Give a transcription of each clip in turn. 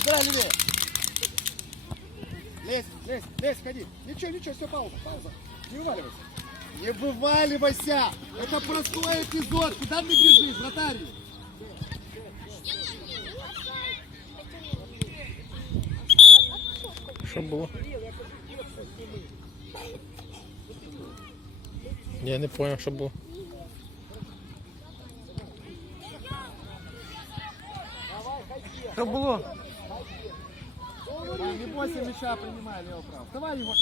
Забирай левее. Лезь, лезь, лезь, ходи. Ничего, ничего, все, пауза, пауза. Не вываливайся. Не вываливайся! Это простой эпизод. Куда ты бежишь, вратарь? Що було? Я не зрозумів, що було. Що було? Не бойся мяча, принимай лево-право. Давай его.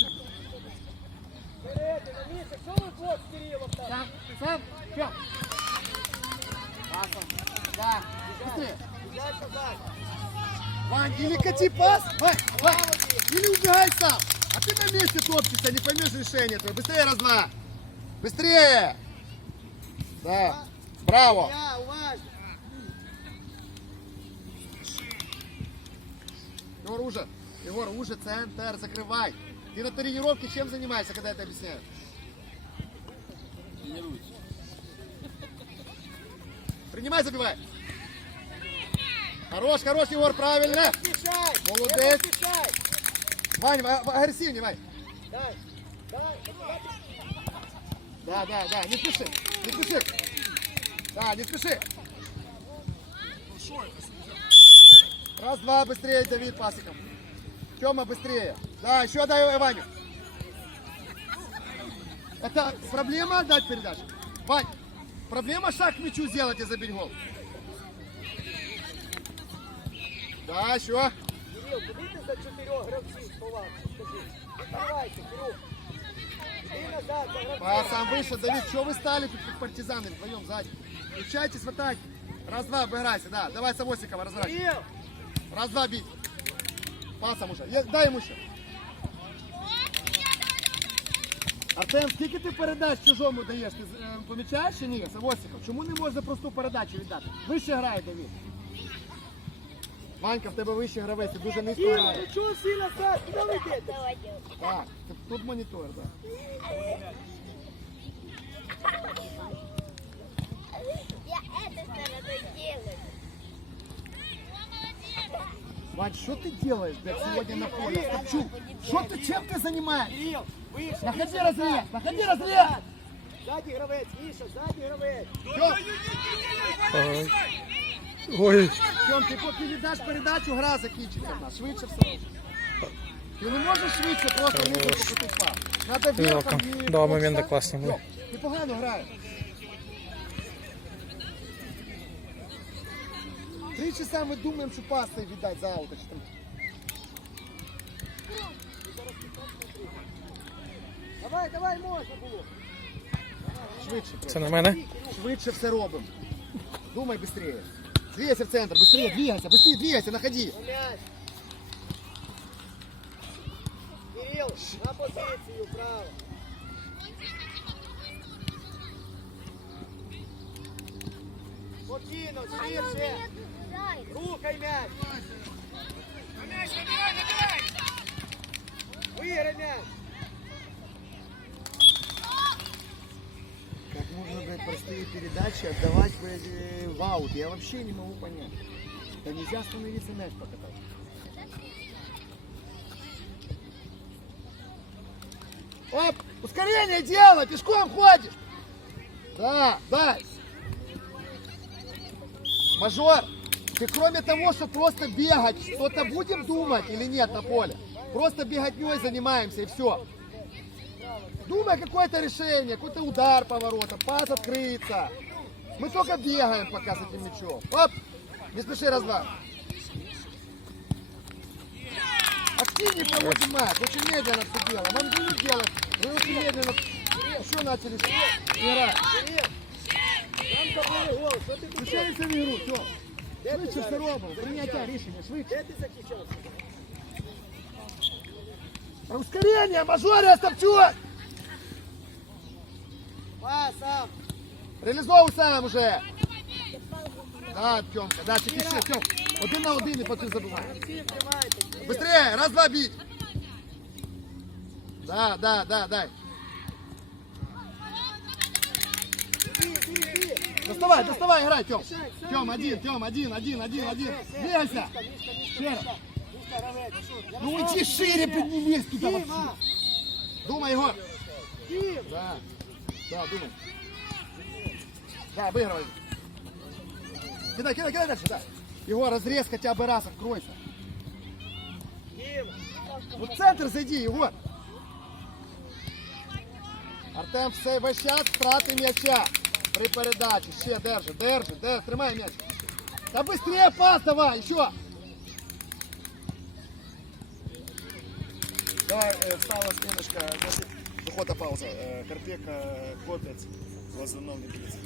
Сам, сам, все. Пасом. Да, быстрее. Вань, или кати пас, Вань, Вань, или убегай сам. А ты на месте топчешься, не поймешь решение твое. Быстрее раз-два. Быстрее. Да, браво. Егор, уже. Егор, уже центр, закрывай. Ты на тренировке чем занимаешься, когда это объясняют? Принимай, забивай. Хорош, хорош, Егор, правильно. Молодец. Вань, агрессивнее, Вань. Да, да, да, не спеши, не спеши. Да, не спеши. Раз, два, быстрее, Давид, пасиком. Тёма, быстрее. Да, еще дай Ваню. Это проблема отдать передачу? Вань, проблема шаг к мячу сделать и забить гол. Да, еще. Кирил, куди ти за чотирьох гравців сховався? Скажи. Відкривайся, Кирил. Іди назад, за гравців. Пасом выше, Давид, что вы стали тут как партизаны вдвоем сзади? Включайтесь в атаке. Раз, два, обыграйся, да. Давай Савосикова, разворачивай. Кирил, Раз, два, бить. Пасом уже. Є- Дай йому ще. Артем, скільки ти передач чужому даєш? Ти е, помічаєш чи ні? Савосиков, чому не можна просту передачу віддати? Вище грає Давід. Ванька, в тебе вище гравець, ти дуже низько Кирил, грає. ну чого всі назад? Куди ви йдете? Так, тут монітор, так. Вань, що ти робиш, блядь, сьогодні на полі? Стопчук, що ти, чим ти займаєшся? Кирил, вище. Находи разрез, находи разрез! Ззаді гравець, Міша, ззаді гравець. Все, Ай. Ой, Тьом, ти поки віддаш передачу, гра закінчиться в нас. Швидше все. Ти не можеш швидше просто вийти поки ти впав. Надо Тренировка. вверхом і Да, бокса. моменти класні були. Тьом, Ти погано граєш. Три часа ми думаємо, що пасти віддати за ауто. Чи там. Давай, давай, можна було. Швидше просто. це на мене? Швидше все робимо. Думай быстрее. Двигайся в центр, быстрее двигайся, быстрее двигайся, находи. На м'яч. Кирил, на позицію, право. Спокійно, швидше. Рухай м'яч. Виграй м'яч. Как можно, блядь, простые передачи отдавать, блядь, э, в аут? Я вообще не могу понять. Да нельзя остановиться мяч покатать. Оп, ускорение делай, пешком ходишь. Да, да. Мажор, ты кроме того, что просто бегать, что-то будем думать или нет на поле? Просто беготней занимаемся и все. Думай какое-то решение, какой-то удар поворота, пас открыться. Мы только бегаем пока с этим мячом. Оп! Не спеши раз-два. Активнее проводим матч, очень медленно все дело. Вам дают делать, вы очень медленно еще начали играть. Включаемся в игру, все. Де ти Швидше все зараз? робимо, прийняття рішення, швидше. Де ти захищався? Ускорение, мажоре, Остапчук! Пас, сам. Реалізовуй сам уже. Да, Тьомка, да, тільки ще, Тьом. Один на один і потім забивай. Всі тримайте. Кирил. Быстрее, раз, два, бить. Да, да, да, дай. Іди, іди, іди. Доставай, доставай, играй, Тем. Тем, один, Тем, один, один, один, один. Двигайся. Ще раз. Міська, гравець, що? Ну иди шире, поднимись туда вообще. Діма! Думай, Егор. Дім! Да, да, думай. Да, обыгрывай. Кидай, кидай, кидай дальше, да. Егор, разрез хотя бы раз, откройся. Дім! Ну в центр зайди, Егор. Артем все весь час втрати м'яча. При передачі. Ще держи, держи, держи, тримай м'яч. Та быстрее пас давай, еще. Давай, е, встала немножко, после дохода пауза. Е, Карпек, е, хлопець, глазуном не б'ється.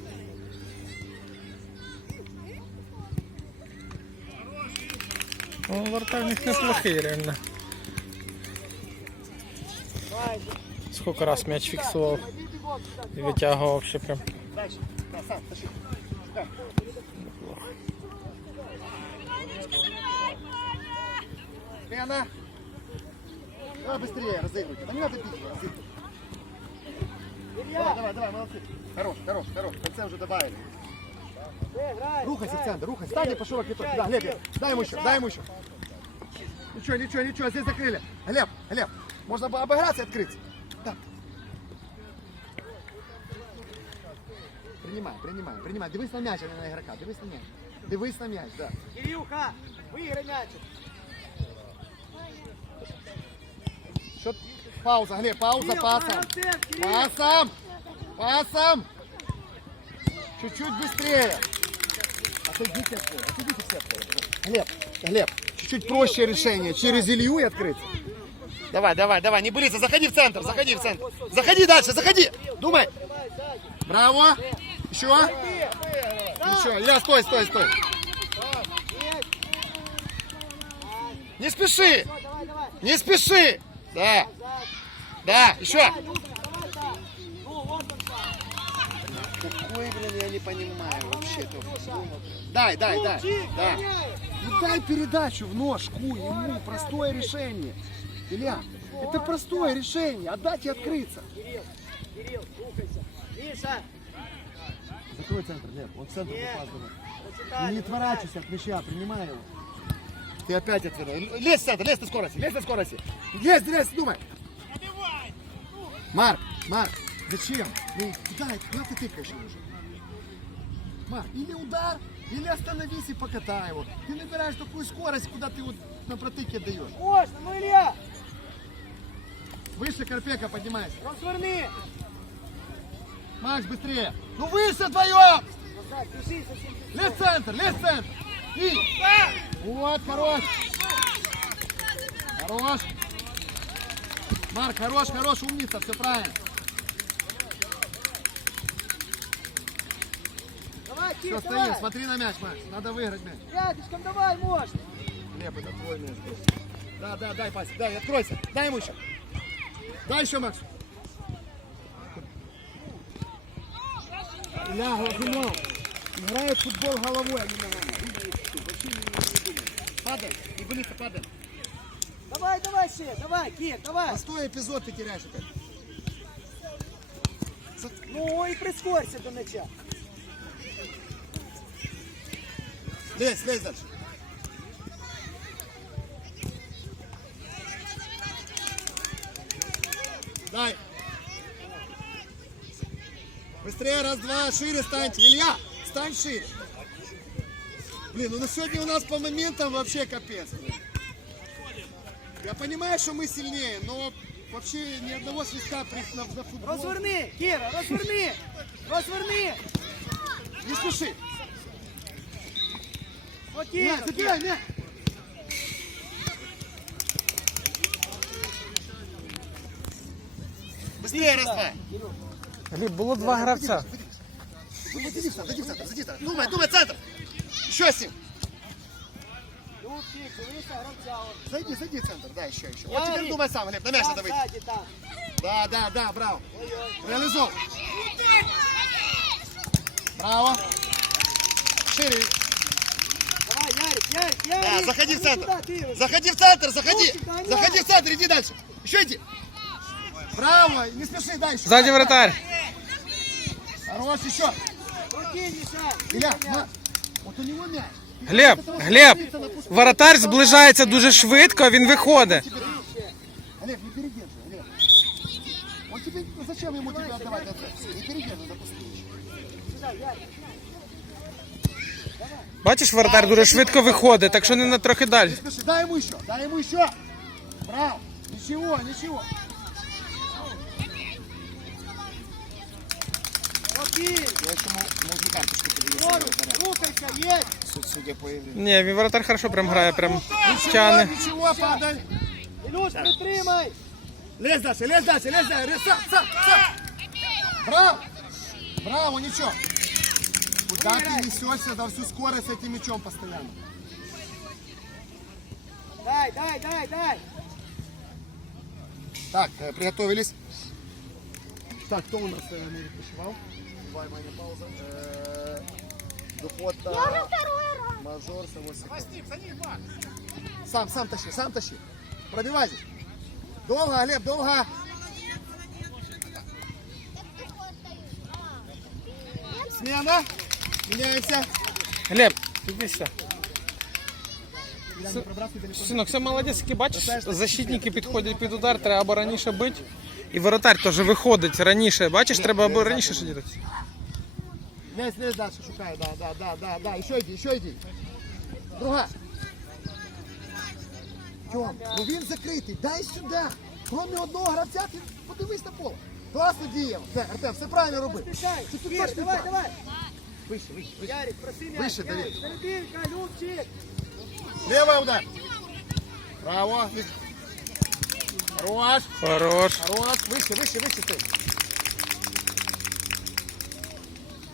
Ну, вратар в них неплохий, реально. Майже. Сколько раз м'яч фіксував Іди бігом сюди. і витягував ще прям. Дальше. Да, сам, тащи. Да. Лена. Давай быстрее разыгрывайте. Да не надо бить, разыгрывайте. Давай, давай, давай, молодцы. Хорош, хорош, хорош. В конце уже добавили. Рухайся в центр, рухайся. Стань по широкий точке. Да, Глеб, дай ему еще, дай ему еще. Ничего, ничего, ничего, здесь закрыли. Глеб, Глеб, можно бы обыграться и открыть. Да. Принимай, принимай, принимай. Дивись на мяч, а не на игрока. Дивись на мяч. Дивись на мяч, да. Кирюха! Виграй м'ячик! Что? Пауза, Глеб, пауза, пасом. Пасом! Пасом! Чуть-чуть быстрее. Отойдите от поля, отойдите все от поля. Глеб, Глеб, чуть-чуть проще решение. Через Илью и открыть. Давай, давай, давай, не болится. Заходи в центр, заходи в центр. Заходи дальше, заходи. Думай. Браво. Еще. Еще. Илья, стой, стой, стой. Не спеши. Не спеши. Да, да, еще. Какой, блин, я не понимаю вообще-то. Дай, дай, дай. Чик, Да. Ну дай передачу в ножку ему. Простое решение. Илья, это простое решение. Отдать и открыться. Кирилл, Кирилл, рухайся! Миша! Закрой центр, Лев. Он в центр Нет. Не отворачивайся от мяча, принимай его. Ты опять отвернул. Лезь в центр, лезь на скорости, лезь на скорости. Лезь, лезь, думай. Марк, Марк, зачем? Ну, куда, куда ты тыкаешь? Марк, или удар, или остановись и покатай его. Ты набираешь такую скорость, куда ты вот на протыке даешь. Можно, ну Илья! Выше Карпека поднимайся. Розверни! Макс, быстрее. Ну выше вдвоем. Назад, держись за 70. Лезь в центр, лезь в центр. И. Вот, хорош. Хорош. Марк, хорош, хорош, умница, все правильно. Давай, Все, Кир, стоим, давай! смотри на мяч, Макс. Надо выиграть мяч. Рядышком давай, можно! Глеб, это твой мяч. Да, да, дай пасик, дай, откройся. Дай ему еще. Дай еще, Макс. Ля, Глазунов. Играет футбол головой, а не ногами. Падай, не болится, падай. Давай, давай, все, давай, Кир, давай! Простой эпизод ты теряешь опять. Ну и прискорься до мяча. Лезь, лезь дальше. Дай. Быстрее, раз, два, шире станьте. Илья, стань шире. Блин, ну на сегодня у нас по моментам вообще капец. Я понимаю, что мы сильнее, но вообще ни одного свистка при, на, на футбол. Розверни, Кира, розверни! Розверни! Не спеши. Спокійно, На, забирай, мяч. Быстрее, раз, два. Гліб, було два гравця. Ну, Зайди в центр, зайди в центр, зайди в центр. Думай, думай, центр. Еще с ним. Тут, Кир, дивися, гравця. от. Зайди, зайди в центр, да, еще, еще. Вот Ярик. теперь думай сам, Глеб, на мяч Там, надо выйти. ззаді, там. Да, да, да, браво. Ой-ой. Реализовал. Браво. Шире. Давай, Ярик, Ярик, Ярик! Да, заходи в Иди центр. сюда, ты. Заходи в центр, заходи. Лучик, гоняй. Заходи в центр, иди дальше. Еще иди. Браво, не спеши, дальше. Ззаді вратарь. Хорош, еще. Илья, на. У него мяч. Глеб, Глеб, воротар зближається дуже швидко, він виходить. Олег, не передержи, Олег. Он тебе, ну зачем ему тебя отдавать? Не передержи, допусти. Бачиш, воротар дуже швидко виходить, так що не на трохи далі. Дай ему еще, дай ему еще. Браво. Ничего, ничего. Я еще можно карточку Вору, подивитися. рухайся, есть. Судя по игре. Ні, він воротар хорошо прям грає, прям Ничего, тяне. ничего, падай. Илюш, притримай. Лезь дальше, лезь дальше, лезь дальше. Лезь, сам, сам, сам. Браво. Браво, ничего. Куда ты несешься на всю скорость с этим мячом постоянно? Дай, дай, дай, дай. Так, э, приготовились. Так, кто у нас э, не почевал? Два моя пауза. Э, Духота, Я уже второй раз. мажор, Савосик. Сам, сам тащи, сам тащи. Пробивай здесь. Долго, Олег, долго. Смена. Меняемся. Глеб, іди сюди. Илья, не пробрасывай далеко. Синок, все молодець, які бачиш, защитники підходять під удар, треба або раніше бити. І воротар теж виходить раніше. Бачиш, треба або раніше сидіти. Лезь, лезь дальше, шукай. Да, да, да, да, да. Еще иди, еще иди. Друга. Тьом, ну він закритий. Дай сюди. Кроме одного гравця, ти подивись на поле. Класно діє. Все, Артем, все правильно роби. Мешай. Ти тут Кир, точно давай, так. давай. Вище, вище, вище. Ярик, проси мяч. Выше, Давид. Ярик, серединка, Любчик. Левый удар. Браво. Хорош. Хорош. Хорош. Выше, выше, выше ты.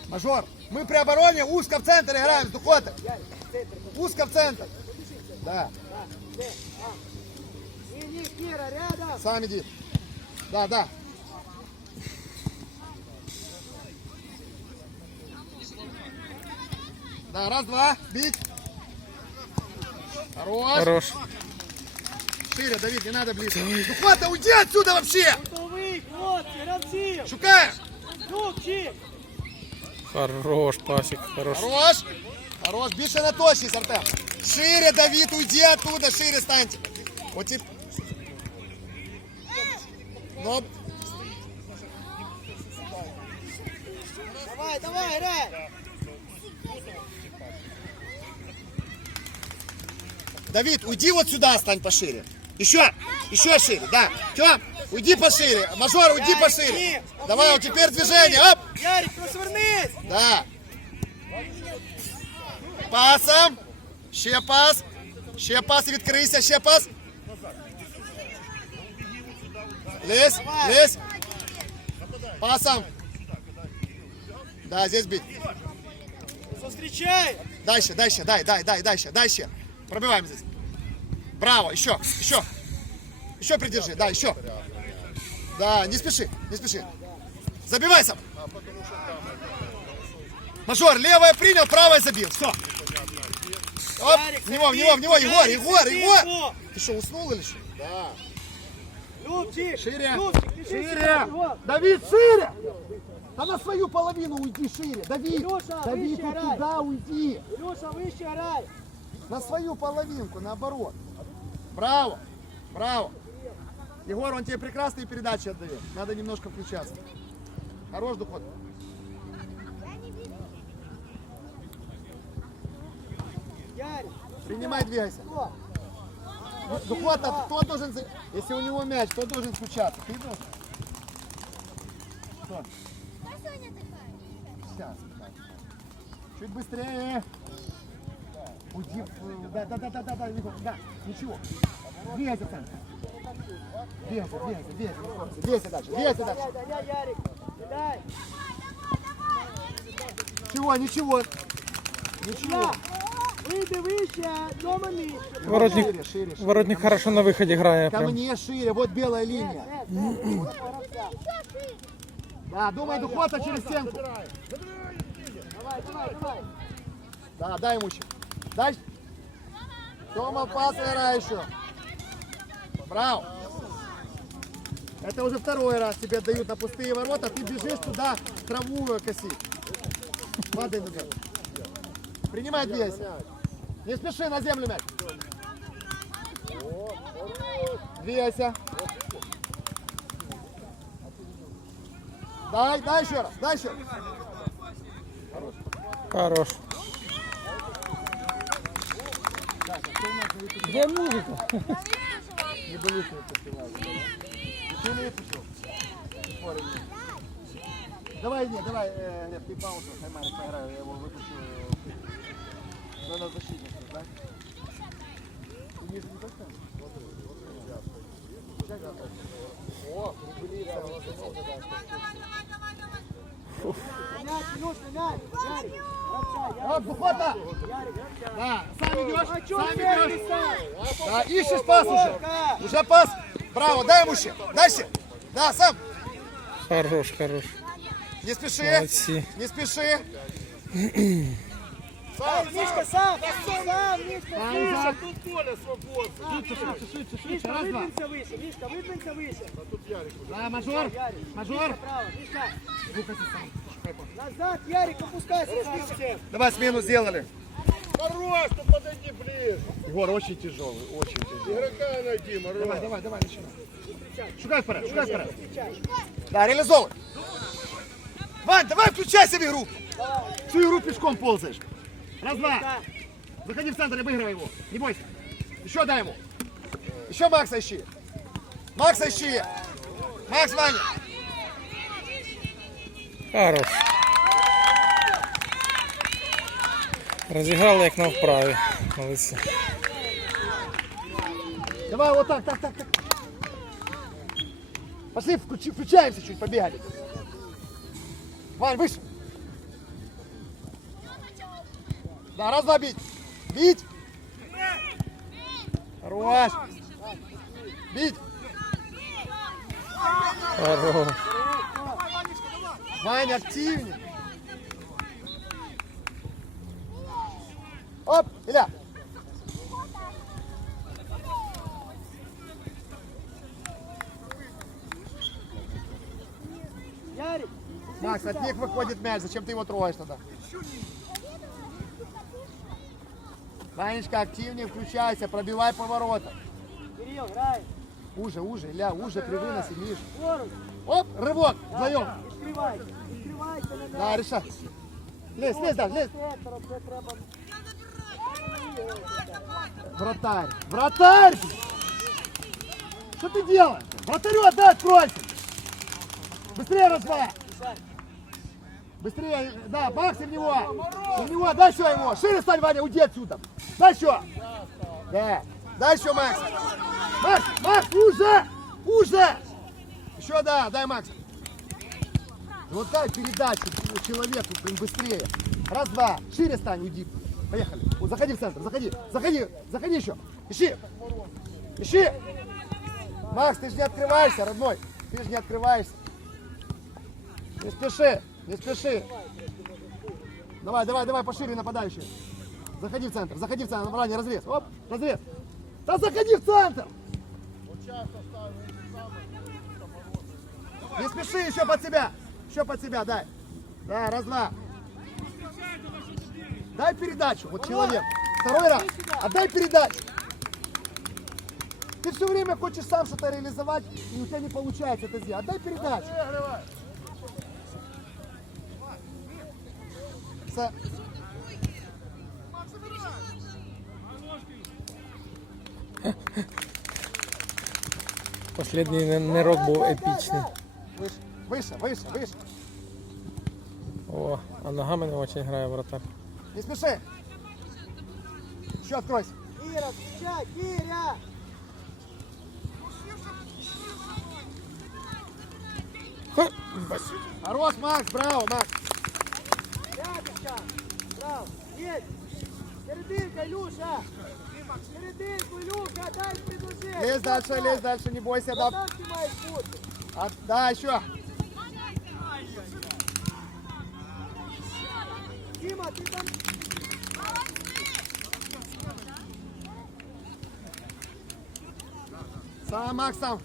Мажор, мы при обороне узко в центре играем с Духотой. Узко в центр. Да, сам иди. Да, да. Да, раз, два, бить. Хорош. Хорош. Шире, Давид, не надо ближе. Духота, уйди отсюда вообще! Готовий, хлопці, гравців. Шукаем! Любчик. Хорош, пасік, хорош. Хорош. Хорош. Більше на точність, Артем. Шире, Давид, уйди оттуда, шире станьте. Вот тип. Ну, Давай, давай, грай. Давид, уйди вот сюда, стань пошире. Еще, еще шире, да. Тем, уйди пошире. Мажор, уйди Ярик, пошире. Давай, вот теперь движение. Оп. Ярик, розвернись. Да. Пасом. Ще пас. Ще пас, відкрийся, ще пас. Лезь, лезь. Пасом. Да, здесь бить. Зустрічай. Дальше, дальше, дай, дай, дай, дальше, дальше. Пробиваем здесь. Браво, еще, еще. Еще придержи, да, еще. Да, не спеши, не спеши. Забивай сам. Мажор, левое принял, правое забил. Все. Оп, в него, в него, в него, Егор, Егор, Егор. Ты что, уснул или что? Да. Любчик. Шире. Любчик, Шире. Давид, шире. Да на свою половину уйди шире. Давид, Илюша, Давид, выше туда уйди. Илюша, вище грай. На свою половинку, наоборот. Браво! Браво! Егор, он тебе прекрасные передачи отдает. Надо немножко включаться. Хорош. Ярик. Принимай, двигайся. О, Духот, а кто должен... Если у него мяч, кто должен включаться? Ты должен? Кто? Сейчас. Чуть быстрее. Уйди. в- Да, да, да, да, да, да, Егор, да. Ничего. Двигайся, Сань. Двигайся, двигайся, двигайся, скорости. Двигайся дальше, двигайся дальше. Чего, ничего. Ничего. На. Вийди вище, дома нижче. Воротник, Шире, шире, шире. воротник хорошо на виході грає. Ко Прям. мне шире, вот белая линия. Да, думай, духота через стенку. Давай, давай, давай. Да, дай ему еще. Дай. Тома, пас играй еще. Браво. Это уже второй раз тебе дают на пустые ворота, ты бежишь туда траву косить. Падай назад. Принимай, двигайся. Не спеши, на землю мяч. Двигайся. Дай, дай еще раз, дай еще раз. Хорош. Де музика? Не болит. Ты не пришел? Давай, нет, давай, э, Глеб, ты паузу, Хаймарик поиграю, я его выпущу. э, Надо защитник, да? Ты ниже не поставишь? О, регулируется, ложится, Мяч, Илюшка, мяч. Ярик, гравца, да. Вот, Бухота! Да, сам идешь, А сам идешь. Да, ищешь пас уже. Уже пас. Браво, дай ему еще. Дальше. Да, сам. Хорош, хорош. Не спеши. Молодці. Не спеши. Ай, Мишка, сам! Сам, Мишка, выше! Тут поле свободно! Мишка, выдвинься выше! Мишка, выдвинься выше! Да, мажор. Ярик, Мажор. Мишка, право, Мишка! Назад, Ярик, опускайся! Давай смену сделали. Хорош, ну подойди ближе. Егор очень тяжелый, очень тяжелый. Игрока найди, Мороз. Давай, давай, давай, начинай. Шукай вперед, шукай вперед. Да, реализовывай. Вань, давай включайся в игру. Всю игру пешком ползаешь. Раз, два. Заходи в центр и обыгрывай его. Не бойся. Еще дай ему. Еще Макса ищи. Макса ищи. Макс, Ваня. Хорош. Розіграли як на вправі. Молодці. Давай вот так, так, так, так. Пошли, включи, включаемся чуть, побегали. Вань, выше. Да, раз, два, бить. Бить. Хорош. Бить. Хорош. Ваня, активнее. Оп, Иля. Ярик! Макс, от них выходит мяч. Зачем ты его трогаешь тогда? Ванечка, активнее включайся, пробивай поворотом. Кирилл, играй! Уже, уже, Ля, уже при выносе, Миш. Оп, рывок, вдвоем. На Да, решай. Лезь, лезь, да, лезь. Вратарь, вратарь! Что ты делаешь? Вратарю отдай, откройся! Быстрее развай! Быстрее, да, бакси в него! В него, дай еще ему! Шире стань, Ваня, уйди отсюда! Дай еще! Да, дай еще, Макс! Макс, Макс, уже! Уже! Еще, да, дай, Макс! Вот дай передачу человеку, блин, быстрее. Раз, два, шире стань, уйди. Поехали. Вот, заходи в центр, заходи, заходи, заходи еще. Ищи. Ищи. Макс, ты же не открываешься, родной. Ты же не открываешься. Не спеши, не спеши. Давай, давай, давай, пошире нападающий. Заходи в центр, заходи в центр, ранее разрез. Оп, разрез. Да заходи в центр. Не спеши, еще под себя. Еще под себя, дай. Да, раз, два. Дай передачу, вот человек. Второй раз. Отдай передачу. Ты все время хочешь сам что-то реализовать, и у тебя не получается это сделать. Отдай передачу. Са- Последній не- нирок був епічний. Выше, выше, выше, выше. О, а ногами не очень грає вратар. Не спеши. Еще откройся. Кіра, включай, Кіря! Ха! Хорош, Макс, браво, Макс. П'яточка! Браво! Є! Серединка, Илюша! Серединку, Илюша, дай предложение! Лезь дальше, лезь дальше, не бойся. Да, Там ти маєш бути! А, да еще. Діма, ти там... Сам, Макс, сам.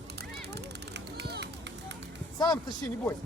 Сам тащи, не бойся.